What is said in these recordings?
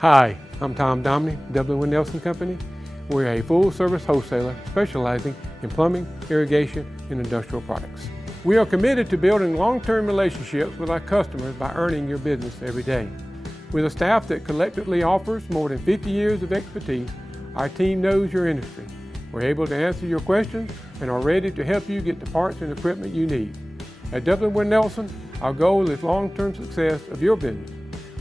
Hi, I'm Tom Domney, W. Nelson Company. We're a full-service wholesaler specializing in plumbing, irrigation, and industrial products. We are committed to building long-term relationships with our customers by earning your business every day. With a staff that collectively offers more than 50 years of expertise, our team knows your industry. We're able to answer your questions and are ready to help you get the parts and equipment you need. At W. Nelson, our goal is long-term success of your business.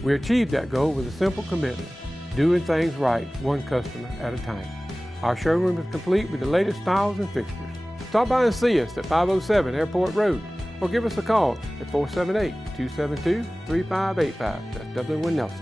We achieve that goal with a simple commitment, doing things right, one customer at a time. Our showroom is complete with the latest styles and fixtures. Stop by and see us at 507 Airport Road or give us a call at 478-272-3585. That's W. Nelson.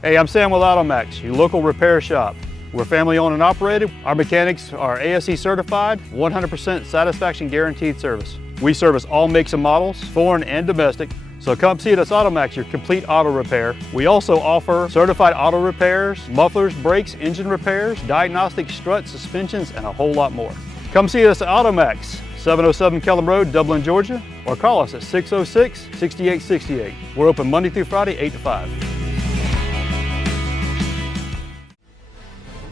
Hey, I'm Sam with Automax, your local repair shop. We're family owned and operated. Our mechanics are ASE certified, 100% satisfaction guaranteed service. We service all makes and models, foreign and domestic. So come see us at Automax, your complete auto repair. We also offer certified auto repairs, mufflers, brakes, engine repairs, diagnostic struts, suspensions, and a whole lot more. Come see us at Automax, 707 Kellum Road, Dublin, Georgia, or call us at 606-6868. We're open Monday through Friday, 8 to 5.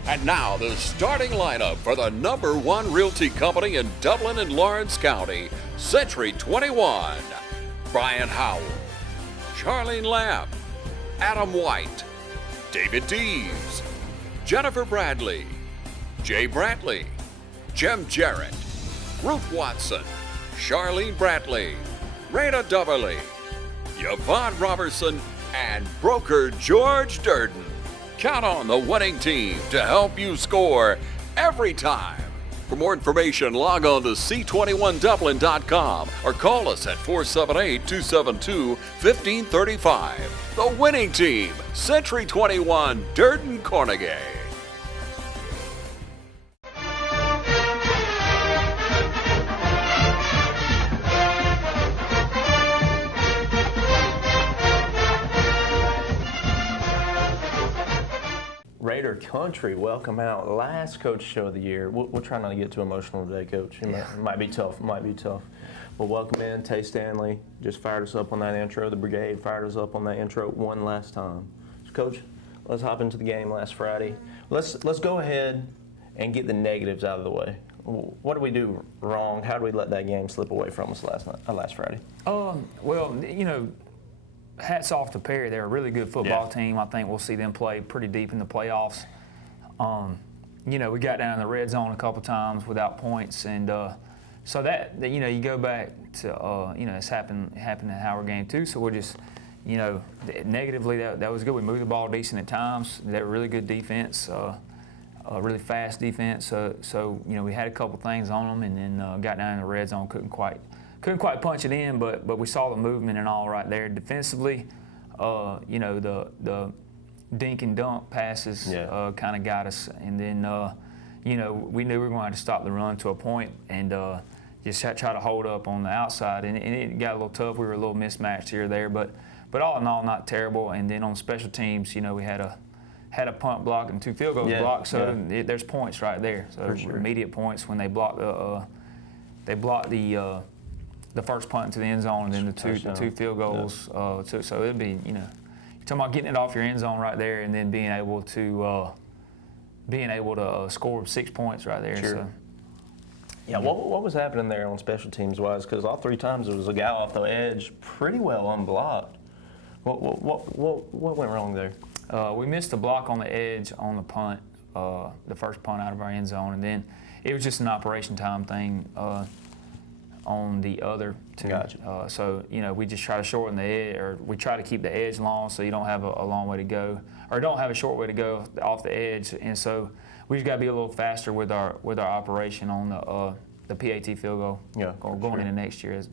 And now the starting lineup for the #1 realty company in Dublin and Lawrence County, Century 21. Brian Howell, Charlene Lamb, Adam White, David Deves, Jennifer Bradley, Jay Brantley, Jim Jarrett, Ruth Watson, Charlene Brantley, Raina Duberly, Yvonne Robertson, and broker George Durden. Count on the winning team to help you score every time. For more information, log on to c21dublin.com or call us at 478-272-1535. The winning team, Century 21, Durden Carnegie. Raider Country, welcome out. Last coach show of the year. We'll try not to get too emotional today, Coach. It might be tough. But welcome in, Tay Stanley. Just fired us up on that intro. The brigade fired us up on that intro one last time. So, Coach, let's hop into the game last Friday. Let's go ahead and get the negatives out of the way. What did we do wrong? How did we let that game slip away from us last Friday? Well, you know, hats off to Perry. They're a really good football team. I think we'll see them play pretty deep in the playoffs. You know, we got down in the red zone a couple times without points, and so that you know, you go back to you know, it's happened in the Howard game too. So we're just, you know, negatively that was good. We moved the ball decent at times. They were really good defense, really fast defense. So you know, we had a couple things on them, and then got down in the red zone, couldn't quite punch it in, but we saw the movement and all right there. Defensively, you know, the dink and dunk passes kind of got us, and then you know, we knew we were going to have to stop the run to a point and just try to hold up on the outside, and it got a little tough. We were a little mismatched here or there, but all in all, not terrible. And then on special teams, you know, we had a punt block and 2 field goals blocked, so there's points right there. So immediate points when they blocked the first punt into the end zone, and then the two field goals. So it'd be, you know, you're talking about getting it off your end zone right there, and then being able to score 6 points right there. Sure. So, yeah. What was happening there on special teams wise? Because all 3 times it was a guy off the edge, pretty well unblocked. What went wrong there? We missed a block on the edge on the punt, the first punt out of our end zone, and then it was just an operation time thing. On the other 2. Gotcha. So, you know, we just try to shorten the edge, or we try to keep the edge long so you don't have a long way to go, or don't have a short way to go off the edge. And so we just got to be a little faster with our operation on the PAT field goal. Going into next year is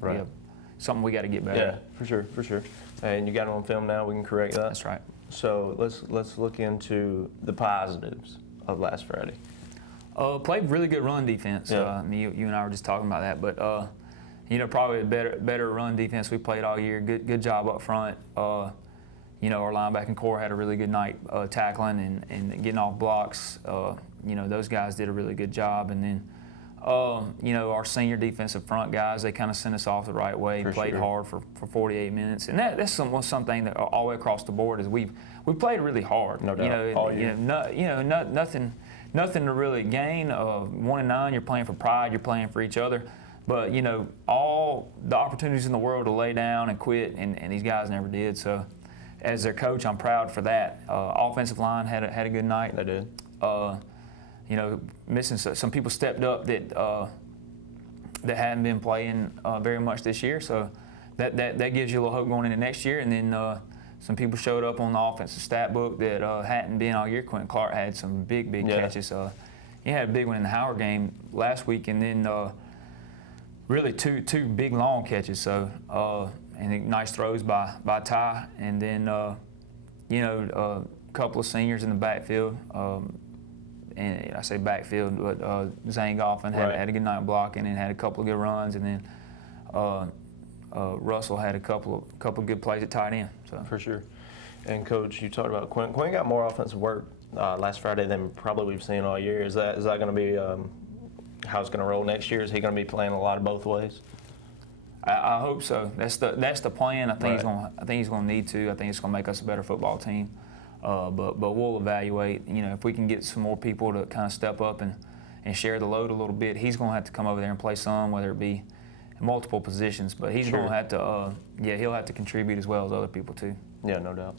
something we got to get better. Yeah, for sure. And you got it on film now. We can correct that. That's right. So let's look into the positives of last Friday. Played really good run defense. Yeah. You and I were just talking about that, but you know, probably a better run defense we played all year. Good job up front. You know, our linebacking core had a really good night tackling and getting off blocks. You know, those guys did a really good job. And then You know, our senior defensive front guys, they kind of sent us off the right way, played hard for 48 minutes. And that's something that all the way across the board is we played really hard. No doubt. Nothing to really gain. 1-9, you're playing for pride, you're playing for each other. But, you know, all the opportunities in the world to lay down and quit, and these guys never did. So, as their coach, I'm proud for that. Offensive line had a good night. They did. You know, missing some people stepped up that hadn't been playing very much this year. So that gives you a little hope going into next year. And then some people showed up on the offensive stat book that hadn't been all year. Quentin Clark had some big catches. He had a big one in the Howard game last week, and then really two big long catches. So and nice throws by Ty, and then you know, a couple of seniors in the backfield. And I say backfield, but Zane Goffin had a good night blocking and had a couple of good runs, and then Russell had a couple of good plays at tight end. So for sure. And Coach, you talked about Quinn. Quinn got more offensive work last Friday than probably we've seen all year. Is that going to be how it's going to roll next year? Is he going to be playing a lot of both ways? I hope so. That's the plan. I think he's going to need to. I think it's going to make us a better football team. But we'll evaluate. You know, if we can get some more people to kind of step up and share the load a little bit, he's going to have to come over there and play some, whether it be in multiple positions. But he's going to have to, he'll have to contribute as well as other people too. Yeah, no doubt.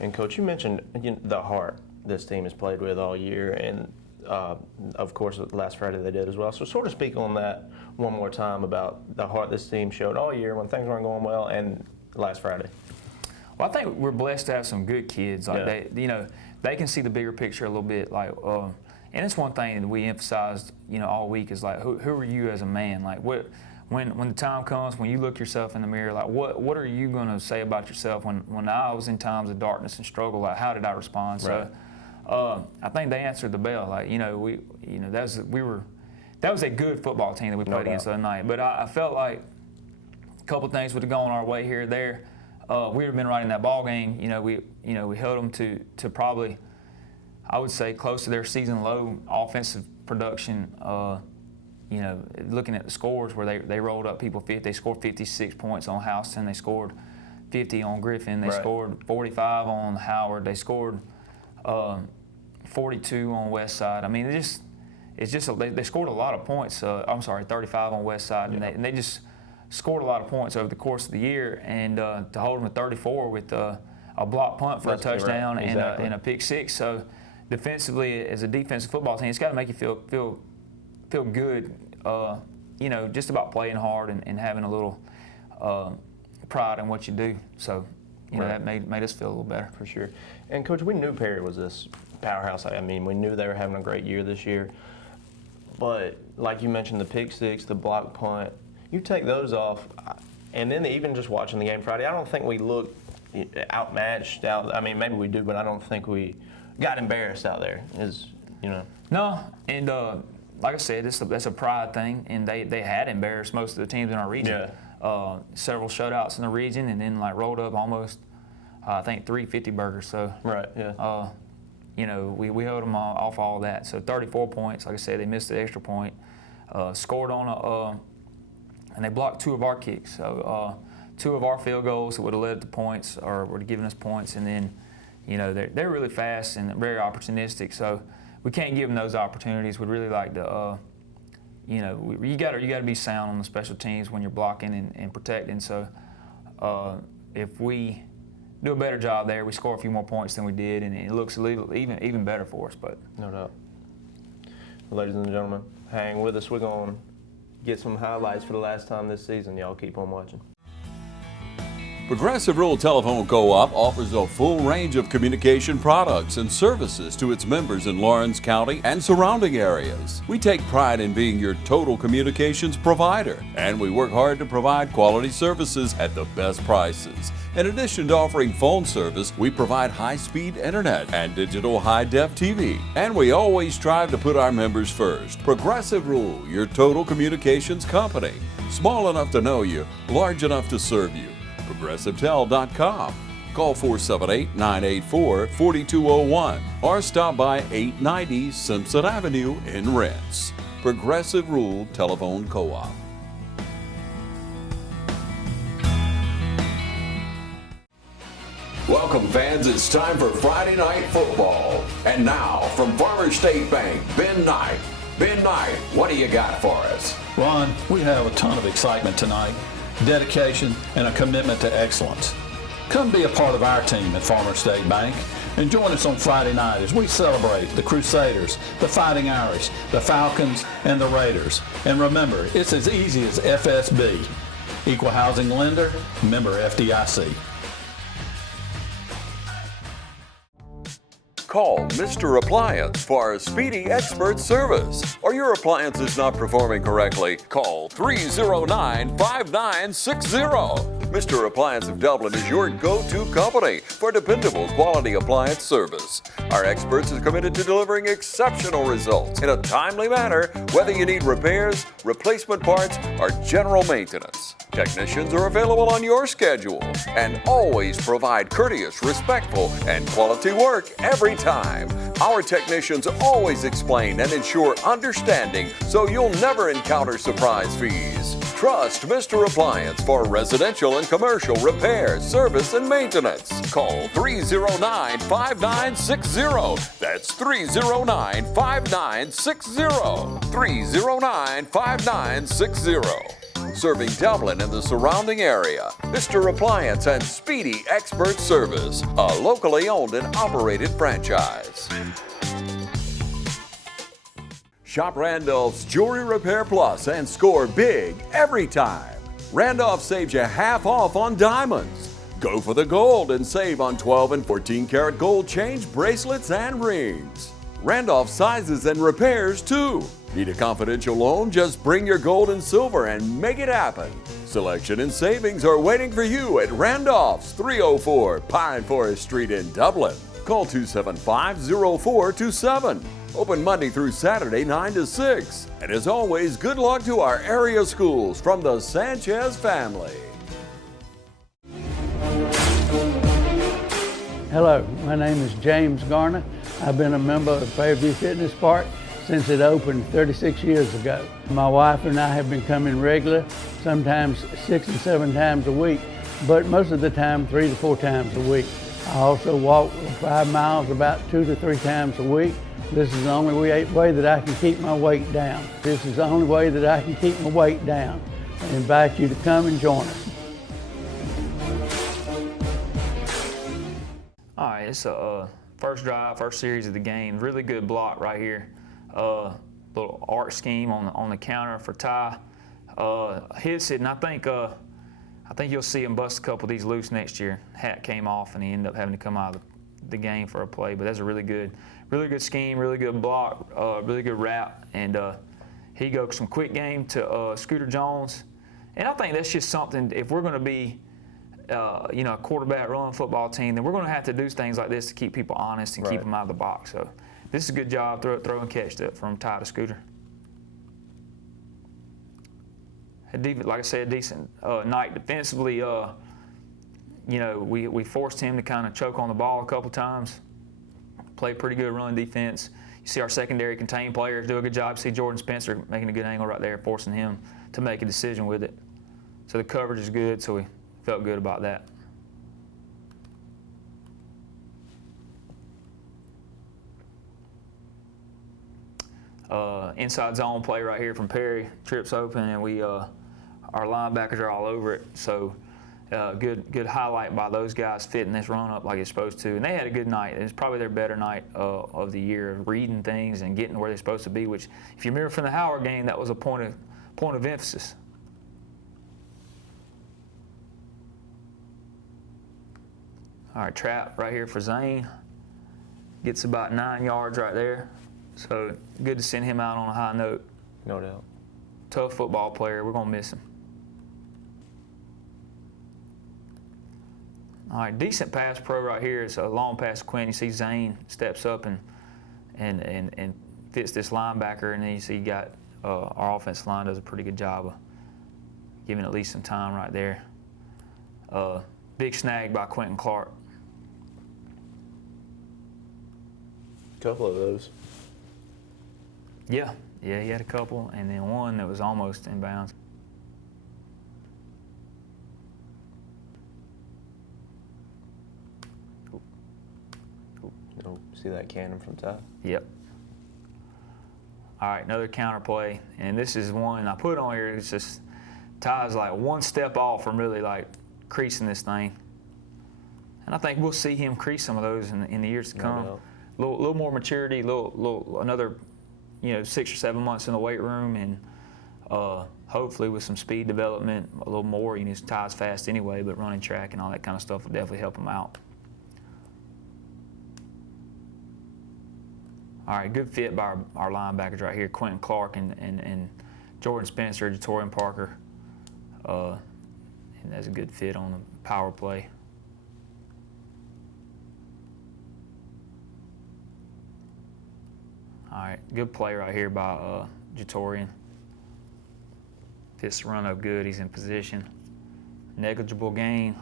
And Coach, you mentioned the heart this team has played with all year, and of course last Friday they did as well. So sort of speak on that one more time about the heart this team showed all year when things weren't going well, and last Friday. Well, I think we're blessed to have some good kids. Like they can see the bigger picture a little bit. Like, and it's one thing that we emphasized, all week is like, who are you as a man? Like, when the time comes, when you look yourself in the mirror, like, what are you going to say about yourself? When I was in times of darkness and struggle, like, how did I respond? Right. So, I think they answered the bell. Like, that was a good football team that we played against the other night. But I felt like a couple things would have gone our way here or there. We would have been right in that ball game. We held them to probably, I would say, close to their season low offensive production. Looking at the scores where they rolled up people 50, they scored 56 points on Houston. They scored 50 on Griffin. They scored 45 on Howard. They scored 42 on West Side. I mean, they scored a lot of points. 35 on West Side, and they just scored a lot of points over the course of the year, and to hold them at 34 with a block punt for a touchdown and a pick six. So defensively, as a defensive football team, it's got to make you feel good, just about playing hard and having a little pride in what you do. So, that made us feel a little better. For sure. And Coach, we knew Perry was this powerhouse. I mean, we knew they were having a great year this year. But like you mentioned, the pick six, the block punt, you take those off, and then even just watching the game Friday, I don't think we looked outmatched out. I mean, maybe we do, but I don't think we got embarrassed out there. No, and like I said, that's a pride thing, and they had embarrassed most of the teams in our region. Yeah. Several shutouts in the region, and then rolled up almost, I think 350 burgers. So right, yeah. We held them off all that. So 34 points. Like I said, they missed the extra point. Scored on and they blocked two of our kicks. So two of our field goals that would have led to points or would have given us points. And then, they're really fast and very opportunistic. So we can't give them those opportunities. We'd really like to, you got to be sound on the special teams when you're blocking and protecting. So if we do a better job there, we score a few more points than we did, and it looks even better for us. But no doubt. Ladies and gentlemen, hang with us. We're going to get some highlights for the last time this season. Y'all keep on watching. Progressive Rural Telephone Co-op offers a full range of communication products and services to its members in Lawrence County and surrounding areas. We take pride in being your total communications provider, and we work hard to provide quality services at the best prices. In addition to offering phone service, we provide high-speed internet and digital high-def TV. And we always strive to put our members first. Progressive Rural, your total communications company. Small enough to know you, large enough to serve you. ProgressiveTel.com. Call 478-984-4201 or stop by 890 Simpson Avenue in Rents. Progressive Rural Telephone Co-op. Welcome, fans. It's time for Friday Night Football. And now, from Farmers State Bank, Ben Knight. Ben Knight, what do you got for us? Ron, we have a ton of excitement tonight, dedication, and a commitment to excellence. Come be a part of our team at Farmers State Bank and join us on Friday night as we celebrate the Crusaders, the Fighting Irish, the Falcons, and the Raiders. And remember, it's as easy as FSB. Equal Housing Lender, member FDIC. Call Mr. Appliance for speedy expert service. Or your appliance is not performing correctly, call 309-5960. Mr. Appliance of Dublin is your go-to company for dependable quality appliance service. Our experts are committed to delivering exceptional results in a timely manner, whether you need repairs, replacement parts, or general maintenance. Technicians are available on your schedule and always provide courteous, respectful, and quality work every time. Our technicians always explain and ensure understanding so you'll never encounter surprise fees. Trust Mr. Appliance for residential and commercial repair, service, and maintenance. Call 309-5960. That's 309-5960. 309-5960. Serving Dublin and the surrounding area. Mr. Appliance and Speedy Expert Service, a locally owned and operated franchise. Shop Randolph's Jewelry Repair Plus and score big every time. Randolph saves you half off on diamonds. Go for the gold and save on 12 and 14 karat gold change, bracelets, and rings. Randolph sizes and repairs too. Need a confidential loan? Just bring your gold and silver and make it happen. Selection and savings are waiting for you at Randolph's, 304 Pine Forest Street in Dublin. Call 275-0427. Open Monday through Saturday, 9 to 6. And as always, good luck to our area schools from the Sanchez family. Hello, my name is James Garner. I've been a member of Fairview Fitness Park since it opened 36 years ago. My wife and I have been coming regular, sometimes 6 and 7 times a week, but most of the time 3 to 4 times a week. I also walk 5 miles about 2 to 3 times a week. This is the only way that I can keep my weight down. This is the only way that I can keep my weight down. I invite you to come and join us. All right, it's a first drive, first series of the game. Really good block right here. Little arc scheme on the counter for Ty. Hits it, and I think you'll see him bust a couple of these loose next year. Hat came off, and he ended up having to come out of the game for a play. But that's a really good scheme, really good block, really good wrap, and he goes some quick game to Scooter Jones. And I think that's just something. If we're going to be a quarterback run football team, then we're going to have to do things like this to keep people honest and keep them out of the box. So this is a good job, throw and catch from Ty to Scooter. Like I said, decent night defensively. We forced him to kind of choke on the ball a couple times. Played pretty good run defense. You see our secondary contained players do a good job. You see Jordan Spencer making a good angle right there, forcing him to make a decision with it. So the coverage is good, so we felt good about that. Inside zone play right here from Perry, trips open, and our linebackers are all over it. So good highlight by those guys fitting this run up like it's supposed to. And they had a good night. It was probably their better night of the year, reading things and getting where they're supposed to be, which, if you remember from the Howard game, that was a point of emphasis. All right, trap right here for Zane. Gets about 9 yards right there. So good to send him out on a high note. No doubt. Tough football player. We're going to miss him. All right, decent pass pro right here. It's a long pass to Quinn. You see Zane steps up and fits this linebacker, and then you see our offensive line does a pretty good job of giving at least some time right there. Big snag by Quentin Clark. Couple of those. Yeah, Yeah, he had a couple, and then one that was almost in bounds. Oh, see that cannon from Ty? Yep. All right, another counter play, and this is one I put on here. It's just Ty's like one step off from really like creasing this thing, and I think we'll see him crease some of those in the years to come. doubt. Little more maturity, another 6 or 7 months in the weight room, and hopefully with some speed development a little more. Ty's fast anyway, but running track and all that kind of stuff will definitely help him out. All right, good fit by our linebackers right here, Quentin Clark and Jordan Spencer, Jatorian Parker. And that's a good fit on the power play. All right, good play right here by Jatorian. Fits the run up good, he's in position. Negligible gain.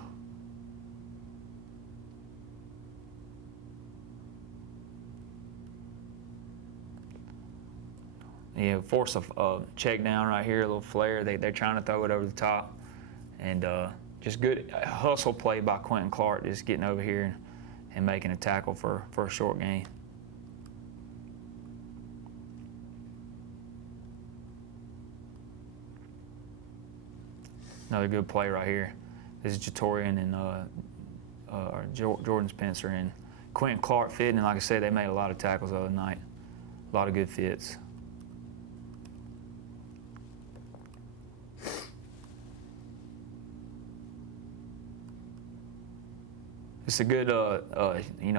Force a check down right here, a little flare. They're trying to throw it over the top. And just good hustle play by Quentin Clark, just getting over here and making a tackle for a short gain. Another good play right here. This is Jatorian and Jordan Spencer and Quentin Clark fitting. And like I said, they made a lot of tackles the other night. A lot of good fits. It's a good,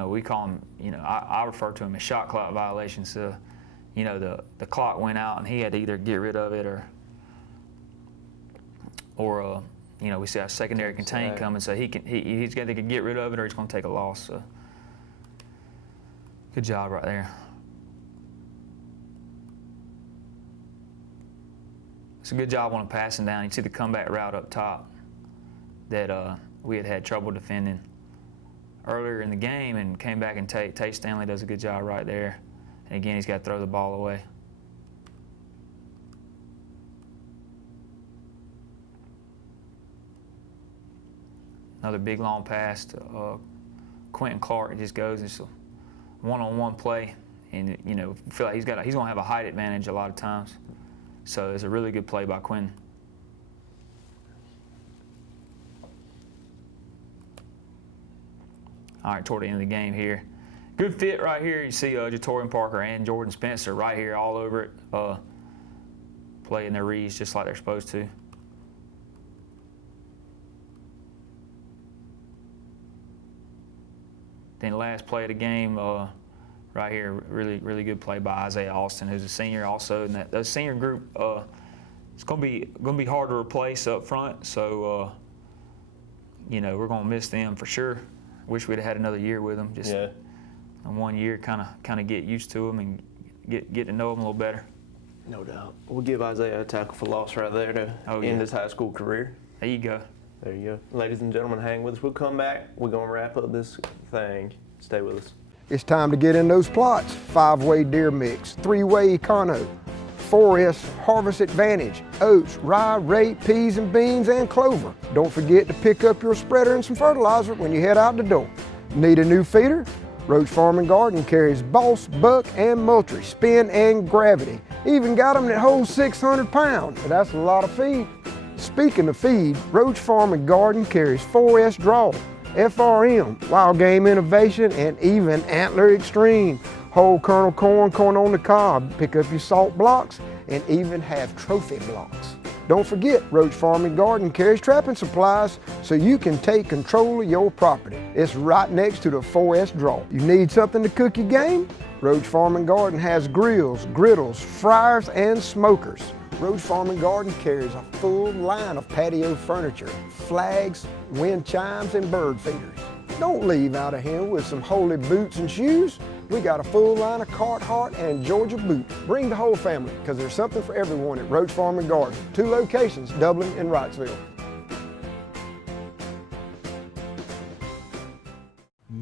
we call them, I refer to them as shot clock violations. So, the clock went out and he had to either get rid of it or we see a secondary contain coming, so he's got to get rid of it or he's going to take a loss. So, good job right there. It's a good job on a passing down. You see the comeback route up top that we had trouble defending earlier in the game and came back and Tay Stanley does a good job right there. And again, he's got to throw the ball away. Another big long pass to Quentin Clark. It just goes, it's a one-on-one play. And, feel like he's going to have a height advantage a lot of times. So it's a really good play by Quentin. All right, toward the end of the game here. Good fit right here. You see Jatorian Parker and Jordan Spencer right here all over it, playing their reads just like they're supposed to. Then the last play of the game, right here, really, really good play by Isaiah Austin, who's a senior also. And that senior group, it's going to be hard to replace up front. So, we're going to miss them for sure. Wish we'd have had another year with them. Just in 1 year, kind of get used to them and get to know them a little better. No doubt. We'll give Isaiah a tackle for loss right there to end his high school career. There you go. There you go. Ladies and gentlemen, hang with us. We'll come back. We're going to wrap up this thing. Stay with us. It's time to get in those plots. 5-way deer mix, 3-way econo, 4S Harvest Advantage, oats, rye, rape, peas and beans, and clover. Don't forget to pick up your spreader and some fertilizer when you head out the door. Need a new feeder? Roach Farm and Garden carries Boss, Buck, and Moultrie, Spin, and Gravity. Even got them that hold 600 pounds. That's a lot of feed. Speaking of feed, Roach Farm and Garden carries 4S Draw, FRM, Wild Game Innovation, and even Antler Extreme. Whole kernel corn, corn on the cob. Pick up your salt blocks and even have trophy blocks. Don't forget, Roach Farm and Garden carries trapping supplies so you can take control of your property. It's right next to the 4S Draw. You need something to cook your game? Roach Farm and Garden has grills, griddles, fryers, and smokers. Roach Farm and Garden carries a full line of patio furniture, flags, wind chimes, and bird feeders. Don't leave out of here with some holy boots and shoes. We got a full line of Carhartt and Georgia boots. Bring the whole family, because there's something for everyone at Roach Farm and Garden. 2 locations, Dublin and Wrightsville.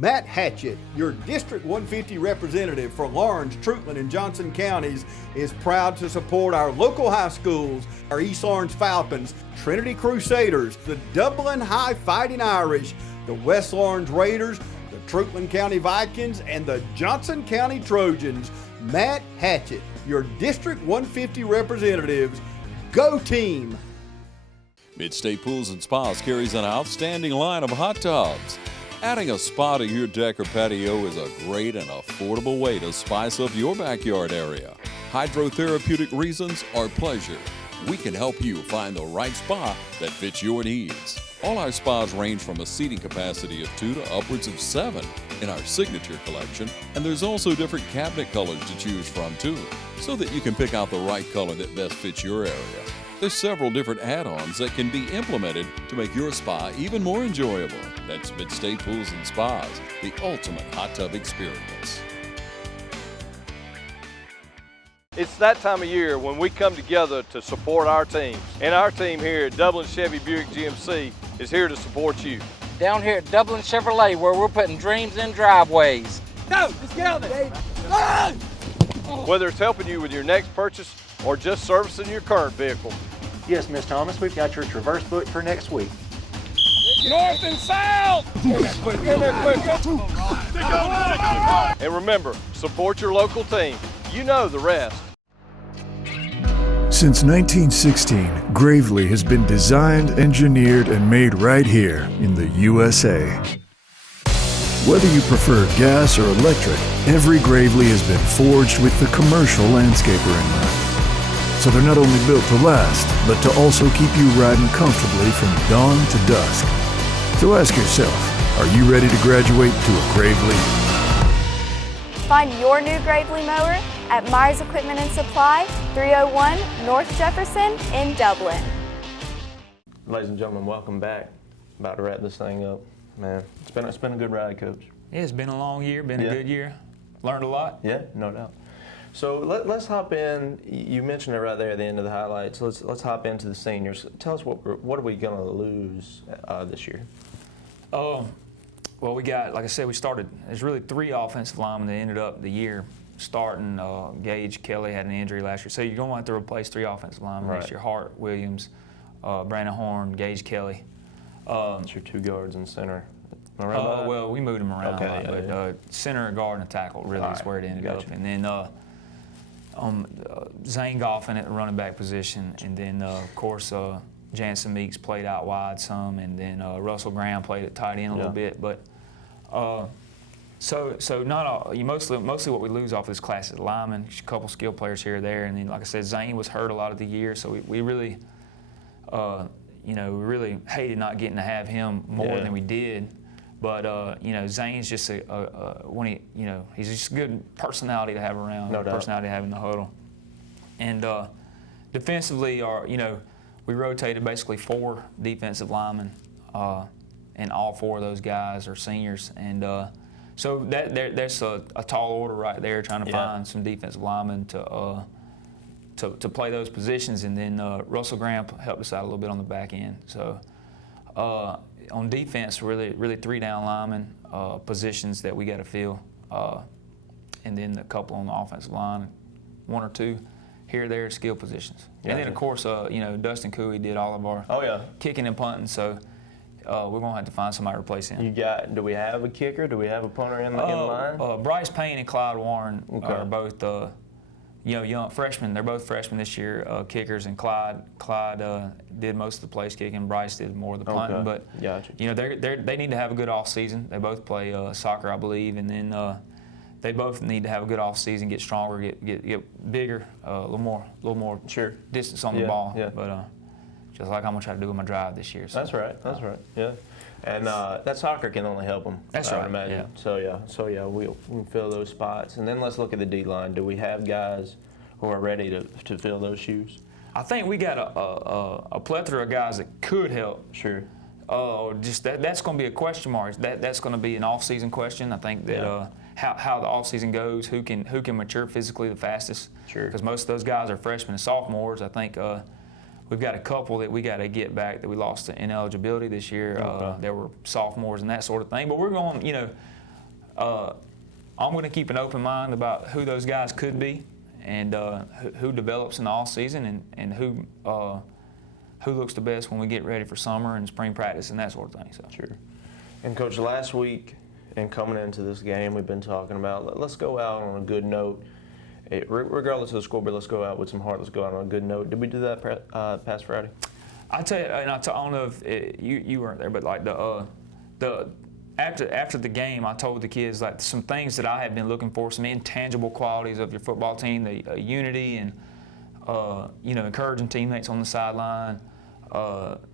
Matt Hatchett, your District 150 representative for Lawrence, Truitland, and Johnson counties, is proud to support our local high schools, our East Lawrence Falcons, Trinity Crusaders, the Dublin High Fighting Irish, the West Lawrence Raiders, the Truitland County Vikings, and the Johnson County Trojans. Matt Hatchett, your District 150 representatives. Go team! Midstate Pools and Spas carries an outstanding line of hot tubs. Adding a spa to your deck or patio is a great and affordable way to spice up your backyard area. Hydrotherapeutic reasons or pleasure, we can help you find the right spa that fits your needs. All our spas range from a seating capacity of 2 to upwards of 7 in our signature collection, and there's also different cabinet colors to choose from too, so that you can pick out the right color that best fits your area. There's several different add-ons that can be implemented to make your spa even more enjoyable. That's Midstate Pools and Spas, the ultimate hot tub experience. It's that time of year when we come together to support our teams. And our team here at Dublin Chevy Buick GMC is here to support you. Down here at Dublin Chevrolet, where we're putting dreams in driveways. Go! Let's get on it! Whether it's helping you with your next purchase or just servicing your current vehicle. Yes, Miss Thomas, we've got your Traverse booked for next week. North and south! And remember, support your local team. You know the rest. Since 1916, Gravely has been designed, engineered, and made right here in the USA. Whether you prefer gas or electric, every Gravely has been forged with the commercial landscaper in mind. So they're not only built to last, but to also keep you riding comfortably from dawn to dusk. So ask yourself, are you ready to graduate to a Gravely? Find your new Gravely mower at Myers Equipment and Supply, 301 North Jefferson in Dublin. Ladies and gentlemen, welcome back. About to wrap this thing up. Man, it's been a good ride, Coach. Yeah, it's been a long year, been a good year. Learned a lot. Yeah, no doubt. So let's hop in. You mentioned it right there at the end of the highlights. Let's hop into the seniors. Tell us what are we going to lose this year? Well, we got, like I said, there's really 3 offensive linemen that ended up the year starting. Gage Kelly had an injury last year, so you're going to have to replace 3 offensive linemen this year. Hart, Williams, Brandon Horn, Gage Kelly. That's your 2 guards and center. Well, we moved them around a lot, but center, guard, and tackle really is where it ended up. And then Zane Goffin at the running back position, and then of course Jansen Meeks played out wide some, and then Russell Graham played at tight end a little bit. But so not all. Mostly what we lose off this class is linemen, a couple skill players here or there, and then like I said, Zane was hurt a lot of the year, so we really. We really hated not getting to have him more than we did. But, Zane's just he's just a good personality to have around, personality to have in the huddle. And defensively, we rotated basically 4 defensive linemen, and all 4 of those guys are seniors. And so that's a tall order right there, trying to find some defensive linemen to play those positions, and then Russell Graham helped us out a little bit on the back end. So on defense, really 3 down linemen positions that we got to fill, and then a couple on the offensive line, 1 or 2 here or there skill positions. And then of course, Dustin Cooey did all of our kicking and punting. So we're gonna have to find somebody to replace him. Do we have a kicker? Do we have a punter in the line? Bryce Payne and Clyde Warren are both. Young freshmen. They're both freshmen this year, kickers, and Clyde did most of the place kicking. Bryce did more of the punting. But they need to have a good off season. They both play soccer, I believe, and then they both need to have a good off season, get stronger, get bigger, a little more distance on the ball. Yeah. But just like I'm gonna try to do with my drive this year. So, That's right. Yeah. And that soccer can only help them. That's right. I imagine. Yeah. So we can fill those spots, and then let's look at the D line. Do we have guys who are ready to fill those shoes? I think we got a plethora of guys that could help. Sure. Just that's going to be a question mark. That's going to be an off-season question. I think that how the off-season goes, who can mature physically the fastest. Sure. Because most of those guys are freshmen and sophomores. I think. We've got a couple that we got to get back that we lost to ineligibility this year. There were sophomores and that sort of thing. But we're going, I'm going to keep an open mind about who those guys could be, and who develops in the off season, and who looks the best when we get ready for summer and spring practice and that sort of thing. So. Sure. And Coach, last week and coming into this game, we've been talking about let's go out on a good note. Regardless of the score, but let's go out with some heart. Let's go out on a good note. Did we do that past Friday? I tell you, and I don't know if you weren't there, but like after the game, I told the kids like some things that I had been looking for, some intangible qualities of your football team, the unity and encouraging teammates on the sideline,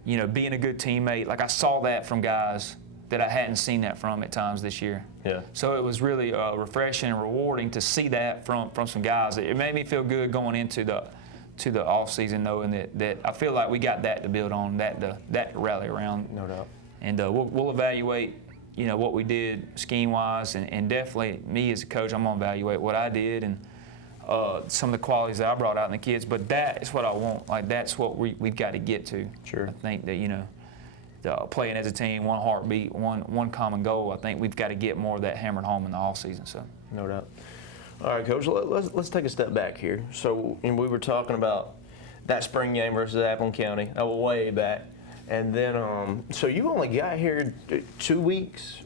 being a good teammate. Like I saw that from guys that I hadn't seen that from at times this year. Yeah. So it was really refreshing and rewarding to see that from some guys. It made me feel good going into the off season, knowing that I feel like we got that to build on, that to rally around. No doubt. And we'll evaluate, what we did scheme wise, and definitely me as a coach, I'm gonna evaluate what I did and some of the qualities that I brought out in the kids. But that is what I want. Like that's what we've got to get to. Sure. I think that playing as a team, one heartbeat, one common goal. I think we've got to get more of that hammered home in the off season. So. No doubt. All right, Coach. Let's take a step back here. So we were talking about that spring game versus Appleton County. Way back, and then so you only got here 2 weeks.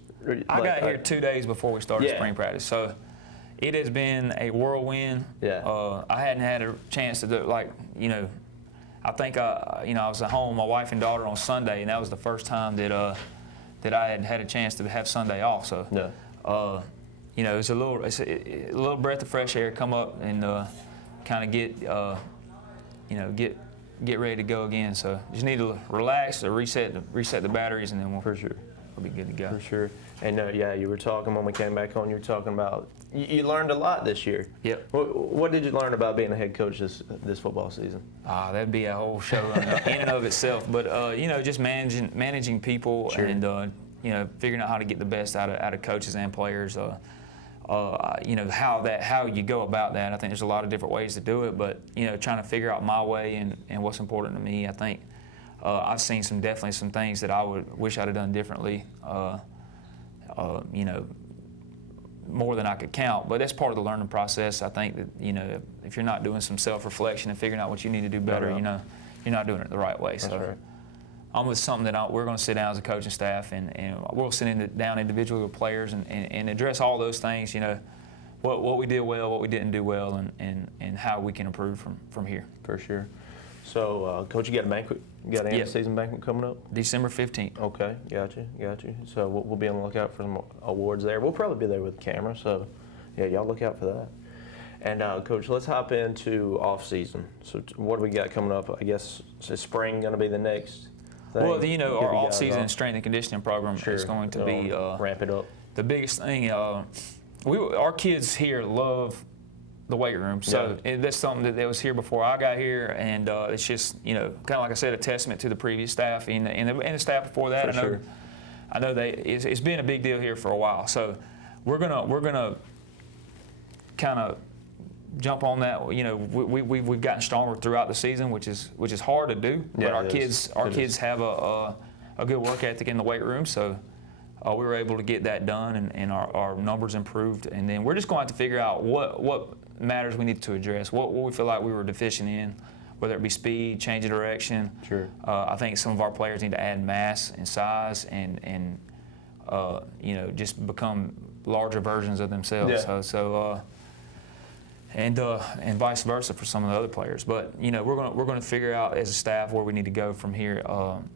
I got here 2 days before we started spring practice. So. It has been a whirlwind. Yeah. I hadn't had a chance to do I think I was at home with my wife and daughter on Sunday, and that was the first time that I had a chance to have Sunday off. So, it's a little breath of fresh air, come up and kind of get ready to go again. So just need to relax, reset the batteries, and then we'll be good to go. For sure. And you were talking when we came back on. You were talking about you learned a lot this year. Yep. What did you learn about being a head coach this football season? That'd be a whole show in and of itself. But just managing people, sure. And figuring out how to get the best out of coaches and players. How you go about that. I think there's a lot of different ways to do it, but trying to figure out my way and what's important to me. I think I've seen definitely some things that I would wish I'd have done differently. More than I could count, but that's part of the learning process. I think that if you're not doing some self-reflection and figuring out what you need to do better, you're not doing it the right way. That's so right. Almost something that we're going to sit down as a coaching staff and we'll sit down individually with players and address all those things. What we did well, what we didn't do well, and how we can improve from here. For sure. So, Coach, you got a banquet? You got an end of season banquet coming up? December 15th. Okay, got you. So we'll be on the lookout for some awards there. We'll probably be there with the camera, so y'all look out for that. And Coach, let's hop into off season. So what do we got coming up? I guess is spring going to be the next thing? Well, our off season strength and conditioning program is going to be ramp it up. The biggest thing. Our kids here love the weight room. So that's something that was here before I got here, and it's just kind of like I said, a testament to the previous staff and the staff before that. I know it's been a big deal here for a while. So we're gonna kind of jump on that. We've gotten stronger throughout the season, which is hard to do. But our kids have a good work ethic in the weight room. So. We were able to get that done, and our numbers improved. And then we're just going to have to figure out what matters we need to address, what we feel like we were deficient in, whether it be speed, change of direction. Sure. I think some of our players need to add mass and size and just become larger versions of themselves. Yeah. And vice versa for some of the other players. But we're going to figure out as a staff where we need to go from here,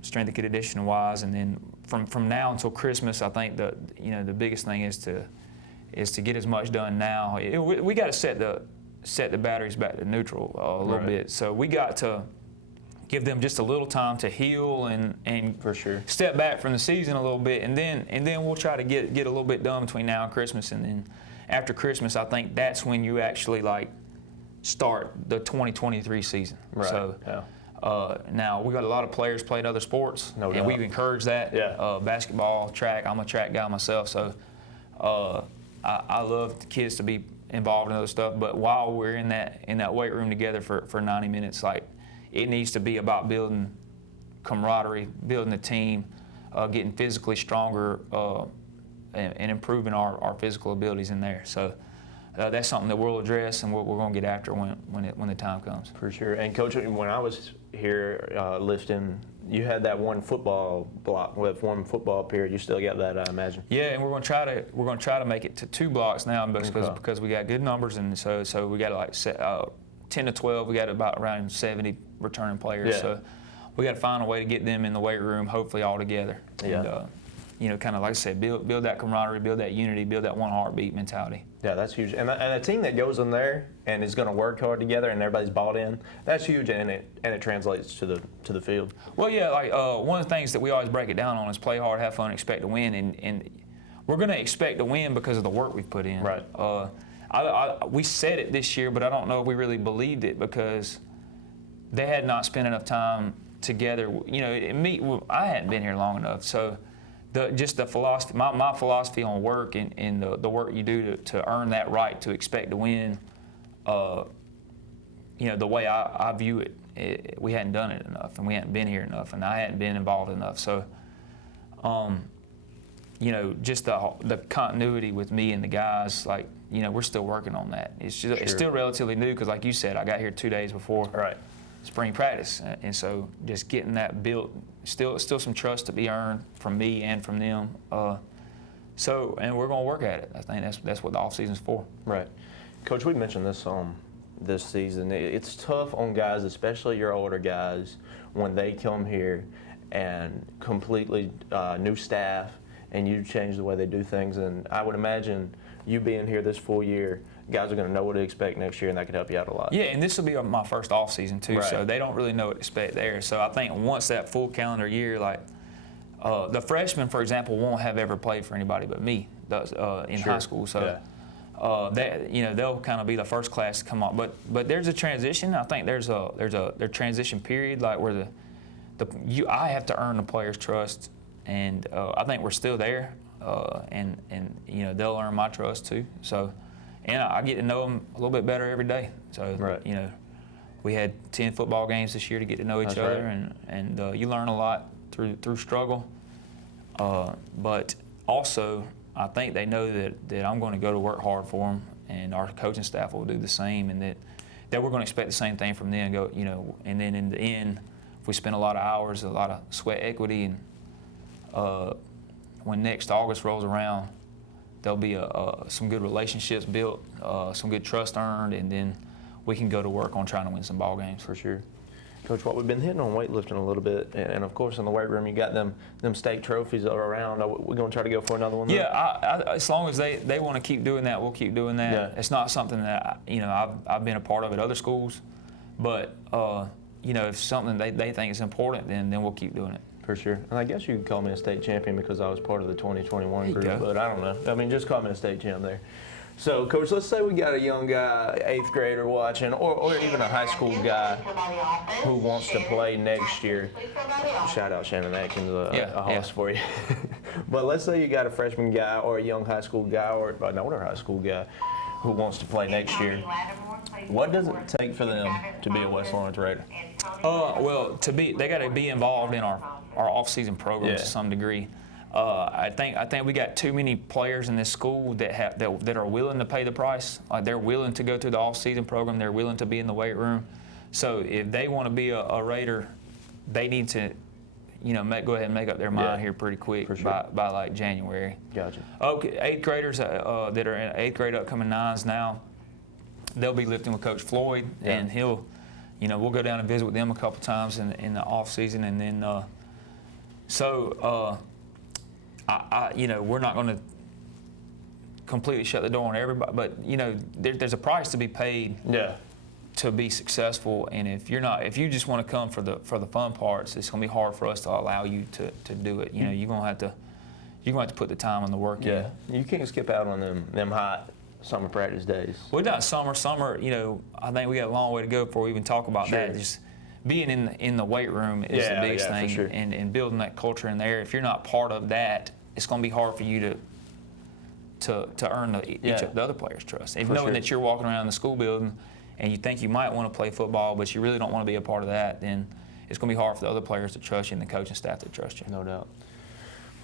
strength and conditioning wise, and then from now until Christmas, I think the biggest thing is to get as much done now. We got to set the batteries back to neutral a little bit. So we got to give them just a little time to heal and for sure step back from the season a little bit, and then we'll try to get a little bit done between now and Christmas, and then after Christmas, I think that's when you actually start the 2023 season. Right. So now we got a lot of players playing other sports, and we've encouraged that. Yeah. Basketball, track. I'm a track guy myself, so I love the kids to be involved in other stuff. But while we're in that weight room together for 90 minutes, it needs to be about building camaraderie, building a team, getting physically stronger. and improving our physical abilities in there. So that's something that we'll address and we're going to get after when the time comes. For sure. And Coach, when I was here lifting, you had that one football block with one football period. You still got that, I imagine. Yeah, and we're going to try to make it to 2 blocks now because we got good numbers, and so we got like 10 to 12. We got about around 70 returning players. Yeah. So we got to find a way to get them in the weight room, hopefully all together. Yeah. And, kind of like I said, build that camaraderie, build that unity, build that one heartbeat mentality. Yeah, that's huge. And a team that goes in there and is going to work hard together and everybody's bought in, that's huge, and it translates to the field. Well, yeah, like one of the things that we always break it down on is play hard, have fun, expect to win, and we're going to expect to win because of the work we've put in. Right. We said it this year, but I don't know if we really believed it because they had not spent enough time together. I hadn't been here long enough, so just the philosophy, my philosophy on work and the work you do to earn that right to expect to win, the way I view it, we hadn't done it enough, and we hadn't been here enough, and I hadn't been involved enough. So, just the continuity with me and the guys, like, we're still working on that. It's still relatively new because, like you said, I got here 2 days before spring practice, and so just getting that built. Still some trust to be earned from me and from them. And we're going to work at it. I think that's what the off season's for. Right, Coach. We mentioned this this season. It's tough on guys, especially your older guys, when they come here and completely new staff, and you change the way they do things. And I would imagine you being here this full year, guys are going to know what to expect next year, and that could help you out a lot. Yeah, and this will be my first off season too, Right. so they don't really know what to expect there. So I think once that full calendar year, like the freshmen, for example, won't have ever played for anybody but me in high school. So they'll kind of be the first class to come up. But there's a transition. I think there's a transition period, like where I have to earn the players' trust, and I think we're still there, and they'll earn my trust too. So. And I get to know them a little bit better every day. So, we had 10 football games this year to get to know each other, and you learn a lot through struggle. But also, I think they know that I'm going to go to work hard for them, and our coaching staff will do the same, and that we're going to expect the same thing from them. And then in the end, if we spend a lot of hours, a lot of sweat equity, and when next August rolls around, there'll be some good relationships built, some good trust earned, and then we can go to work on trying to win some ball games. For sure. Coach, what we've been hitting on weightlifting a little bit, and of course in the weight room you got them state trophies around. We're going to try to go for another one. Yeah, as long as they want to keep doing that, we'll keep doing that. Yeah. It's not something that I've been a part of at other schools, but if something they think is important, then we'll keep doing it. For sure. And I guess you could call me a state champion because I was part of the 2021 group, but I don't know. I mean, just call me a state champ there. So, Coach, let's say we got a young guy, 8th grader watching, or even a high school guy who wants to play next year. Shout out Shannon Atkins, a host for you. But let's say you got a freshman guy or a young high school guy or an older high school guy who wants to play next year. What does it take for them to be a West Lawrence Raider? Well, they got to be involved in our off-season program to some degree. I think we got too many players in this school that are willing to pay the price. They're willing to go through the off-season program. They're willing to be in the weight room. So if they want to be a Raider, they need to, go ahead and make up their mind here pretty quick by like January. Gotcha. Okay, 8th graders that are in 8th grade upcoming 9s now, they'll be lifting with Coach Floyd, and he'll, we'll go down and visit with them a couple times in the off season, and then we're not going to completely shut the door on everybody, but there's a price to be paid to be successful, and if you just want to come for the fun parts, it's going to be hard for us to allow you to do it. You're going to have to put the time and the work in. Yeah, you can't skip out on them hot summer practice days. Well, not summer. I think we got a long way to go before we even talk about that. Just being in the weight room is the biggest thing, for sure. and building that culture in there. If you're not part of that, it's going to be hard for you to earn each of the other players' trust. If knowing that you're walking around the school building and you think you might want to play football, but you really don't want to be a part of that, then it's going to be hard for the other players to trust you and the coaching staff to trust you. No doubt.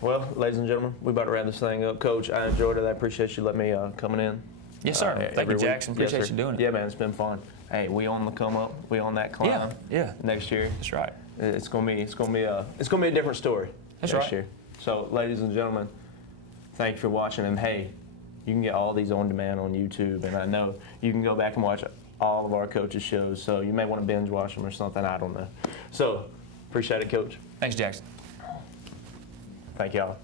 Well, ladies and gentlemen, we about to wrap this thing up. Coach, I enjoyed it. I appreciate you letting me coming in. Yes, sir. Thank you, week. Jackson. Appreciate you doing it. Yeah, man, it's been fun. Hey, we on the come up. We on that climb. Yeah. Next year. That's right. It's gonna be a different story. That's next right. year. So, ladies and gentlemen, thank you for watching. And hey, you can get all these on demand on YouTube. And I know you can go back and watch all of our coaches' shows. So you may want to binge watch them or something. I don't know. So, appreciate it, Coach. Thanks, Jackson. Thank y'all.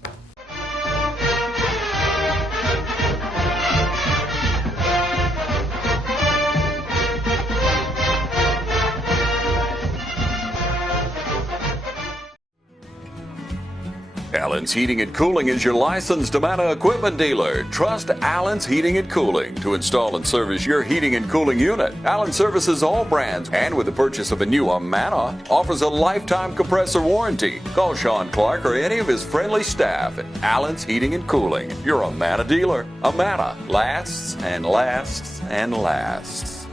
Allen's Heating and Cooling is your licensed Amana equipment dealer. Trust Allen's Heating and Cooling to install and service your heating and cooling unit. Allen services all brands, and with the purchase of a new Amana, offers a lifetime compressor warranty. Call Sean Clark or any of his friendly staff at Allen's Heating and Cooling, your Amana dealer. Amana lasts and lasts and lasts.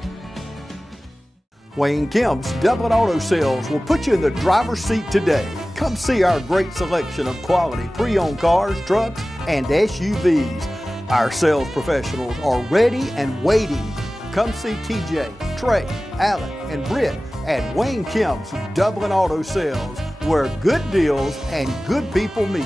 Wayne Kemp's Dublin Auto Sales will put you in the driver's seat today. Come see our great selection of quality pre-owned cars, trucks, and SUVs. Our sales professionals are ready and waiting. Come see TJ, Trey, Allen, and Britt at Wayne Kemp's Dublin Auto Sales, where good deals and good people meet.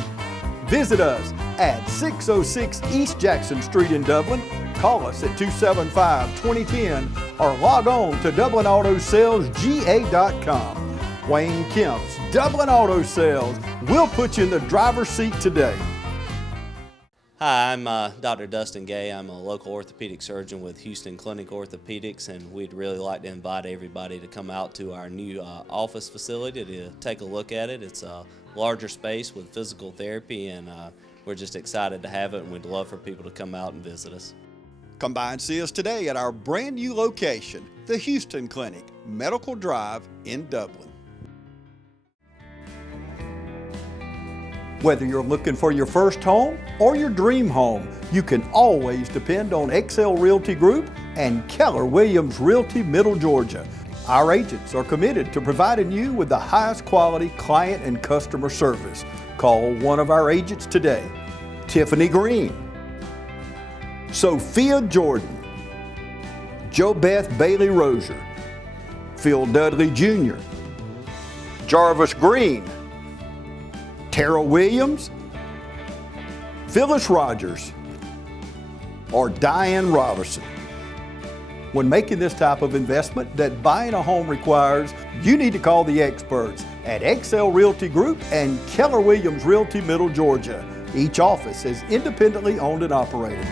Visit us at 606 East Jackson Street in Dublin. Call us at 275-2010 or log on to DublinAutoSalesGA.com. Wayne Kemp's Dublin Auto Sales will put you in the driver's seat today. Hi, I'm Dr. Dustin Gay. I'm a local orthopedic surgeon with Houston Clinic Orthopedics, and we'd really like to invite everybody to come out to our new office facility to take a look at it. It's a larger space with physical therapy, and we're just excited to have it, and we'd love for people to come out and visit us. Come by and see us today at our brand new location, the Houston Clinic, Medical Drive in Dublin. Whether you're looking for your first home or your dream home, you can always depend on XL Realty Group and Keller Williams Realty Middle Georgia. Our agents are committed to providing you with the highest quality client and customer service. Call one of our agents today. Tiffany Green, Sophia Jordan, JoBeth Bailey Rozier, Phil Dudley Jr., Jarvis Green, Tara Williams, Phyllis Rogers, or Diane Robertson. When making this type of investment that buying a home requires, you need to call the experts at XL Realty Group and Keller Williams Realty Middle Georgia. Each office is independently owned and operated.